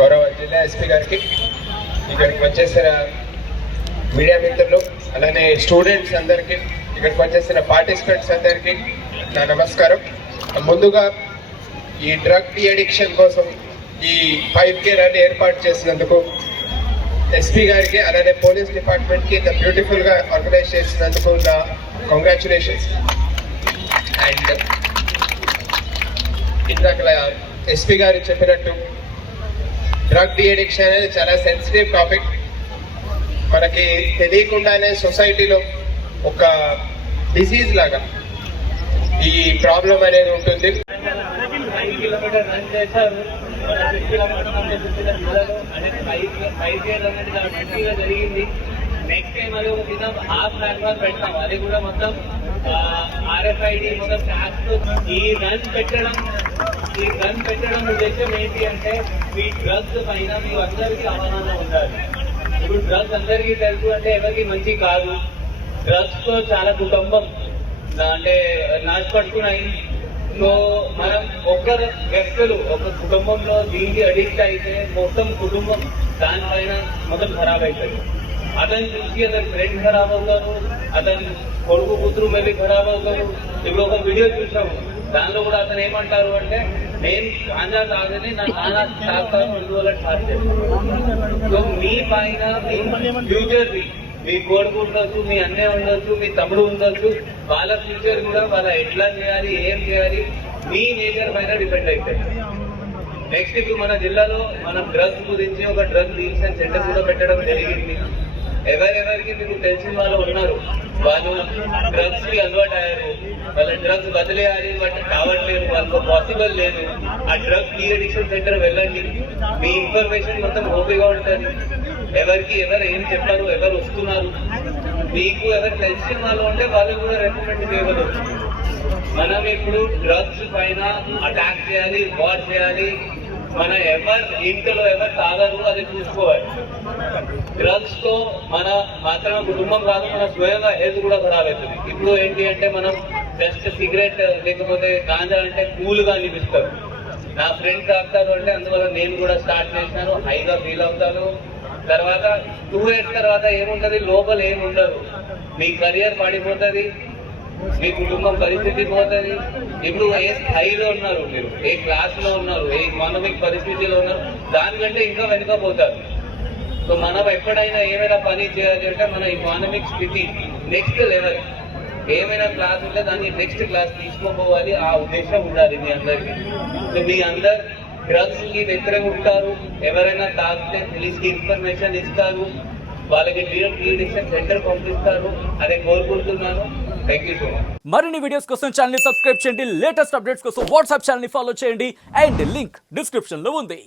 గౌరవ జిల్లా ఎస్పీ గారికి, ఇక్కడికి వచ్చేసిన మీడియా మిత్రులు, అలానే స్టూడెంట్స్ అందరికీ, ఇక్కడికి వచ్చేసిన పార్టిసిపెంట్స్ అందరికీ నా నమస్కారం. ముందుగా ఈ డ్రగ్ డి అడిక్షన్ కోసం ఈ 5K రన్ ఏర్పాటు చేసినందుకు ఎస్పీ గారికి, అలానే పోలీస్ డిపార్ట్మెంట్కి ఇంత బ్యూటిఫుల్గా ఆర్గనైజ్ చేసినందుకు నా కంగ్రాచులేషన్స్. అండ్ ఇందాక ఎస్పీ గారు చెప్పినట్టు డ్రగ్ డి అడిక్షన్ అనేది చాలా సెన్సిటివ్ టాపిక్. మనకి తెలియకుండానే సొసైటీలో ఒక డిసీజ్ లాగా ఈ ప్రాబ్లం అనేది ఉంటుంది. 5 కిలోమీటర్ రన్ చేశారు. 6 కిలోమీటర్ మంచిగా జరిగింది. నెక్స్ట్ టైం అది ఒక విధం హాఫ్ మ్యారథాన్ పెడతాం. అది కూడా మొత్తం RFID మొత్తం ట్యాక్స్. ఈ రన్ పెట్టడం ఉద్దేశం ఏంటి అంటే మీ డ్రగ్స్ పైన మీ అందరికీ అవగాహన ఉండాలి. ఇప్పుడు డ్రగ్స్ అందరికీ తెలుసు అంటే ఎవరికి మంచి కాదు. డ్రగ్స్ తో చాలా కుటుంబం అంటే నాశపడుతున్నాయి. సో మనం ఒక కుటుంబంలో దీనికి అడిక్ట్ అయితే మొత్తం కుటుంబం దానిపైన మొత్తం ఖరాబ్ అవుతుంది. అతను చూసి అతని ఫ్రెండ్ ఖరాబ్ అవుతారు, అతని కొడుకు కూతురు మళ్ళీ ఖరాబ్ అవుతారు. ఇప్పుడు ఒక వీడియో చూసాము, దానిలో కూడా అతను ఏమంటారు అంటే నేను గాంజా తాగని నా నాన్న తాగుతాను, అందువల్ల స్టార్ట్ చేస్తాను. సో మీ పైన ఫ్యూచర్ మీ కొడుకు ఉండొచ్చు, మీ అన్నయ్య ఉండొచ్చు, మీ తమ్ముడు ఉండొచ్చు, వాళ్ళ ఫ్యూచర్ కూడా వాళ్ళ ఎట్లా చేయాలి, ఏం చేయాలి మీ నేచర్ పైన డిపెండ్ అవుతాయి. నెక్స్ట్ ఇప్పుడు మన జిల్లాలో మనం డ్రగ్స్ గురించి ఒక డ్రగ్ రీసెన్ సెంటర్ కూడా పెట్టడం జరిగింది. ఎవరెవరికి మీకు తెలిసిన వాళ్ళు ఉన్నారు, వాళ్ళు డ్రగ్స్ కి అలవాటు అయ్యారు, వాళ్ళ డ్రగ్స్ వదిలేయాలి బట్ కావట్లేదు, వాళ్ళకు పాసిబుల్ లేదు, ఆ డ్రగ్ డి అడిక్షన్ సెంటర్ వెళ్ళండి. మీ ఇన్ఫర్మేషన్ మొత్తం ఓపిగా ఉంటుంది. ఎవరు ఏం చెప్పారు, ఎవరు వస్తున్నారు, మీకు ఎవరు తెలిసిన వాళ్ళు ఉంటే వాళ్ళు కూడా రికమెండ్ చేయగలరు. మనం ఇప్పుడు డ్రగ్స్ పైన అటాక్ చేయాలి, వార్ చేయాలి. మన ఇంట్లో ఎవరు తాగరు అది చూసుకోవాలి. డ్రగ్స్ తో మాత్రమే కుటుంబం కాదు, మన స్వయంగా హెల్త్ కూడా ఖరాబ్ అవుతుంది. ఇప్పుడు ఏంటి అంటే మనం జస్ట్ సిగరెట్ లేకపోతే గాంజా అంటే కూల్ గా అనిపిస్తారు. నా ఫ్రెండ్ తాగుతారు అంటే అందువల్ల నేను కూడా స్టార్ట్ చేసినాను, హైగా ఫీల్ అవుతాను. తర్వాత 2 years తర్వాత ఏముంటది, లోపల ఏముండదు, మీ కెరియర్ పడిపోతుంది, మీ కుటుంబం పరిస్థితి పోతుంది. ఇప్పుడు ఏ స్థాయిలో ఉన్నారు మీరు, ఏ క్లాస్ లో ఉన్నారు, ఏ ఎకనామిక్ పరిస్థితిలో ఉన్నారు, దానికంటే ఇంకా వెనుకపోతారు. సో మనం ఎప్పుడైనా ఏమైనా పని చేయాలి అంటే మన ఎకనామిక్ స్థితి నెక్స్ట్ లెవెల్, ఏమైనా క్లాస్ ఉంటే దాన్ని నెక్స్ట్ క్లాస్ తీసుకోపోవాలి, ఆ ఉద్దేశం ఉండాలి మీ అందరికీ. సో మీ అందరు డ్రగ్స్ కి వ్యతిరేకంగా ఉంటారు. ఎవరైనా తాగితే తెలిసి ఇన్ఫర్మేషన్ ఇస్తారు, వాళ్ళకి డిడిక్షన్ సెంటర్ పంపిస్తారు. అదే కోరుకుంటున్నాను. Thank you so much. మరిన్ని వీడియోస్ కోసం ఛానల్ ని సబ్స్క్రైబ్ చేయండి. లేటెస్ట్ అప్డేట్స్ కోసం వాట్సాప్ ఛానల్ ని ఫాలో చేయండి. అండ్ లింక్ డిస్క్రిప్షన్ లో ఉంది.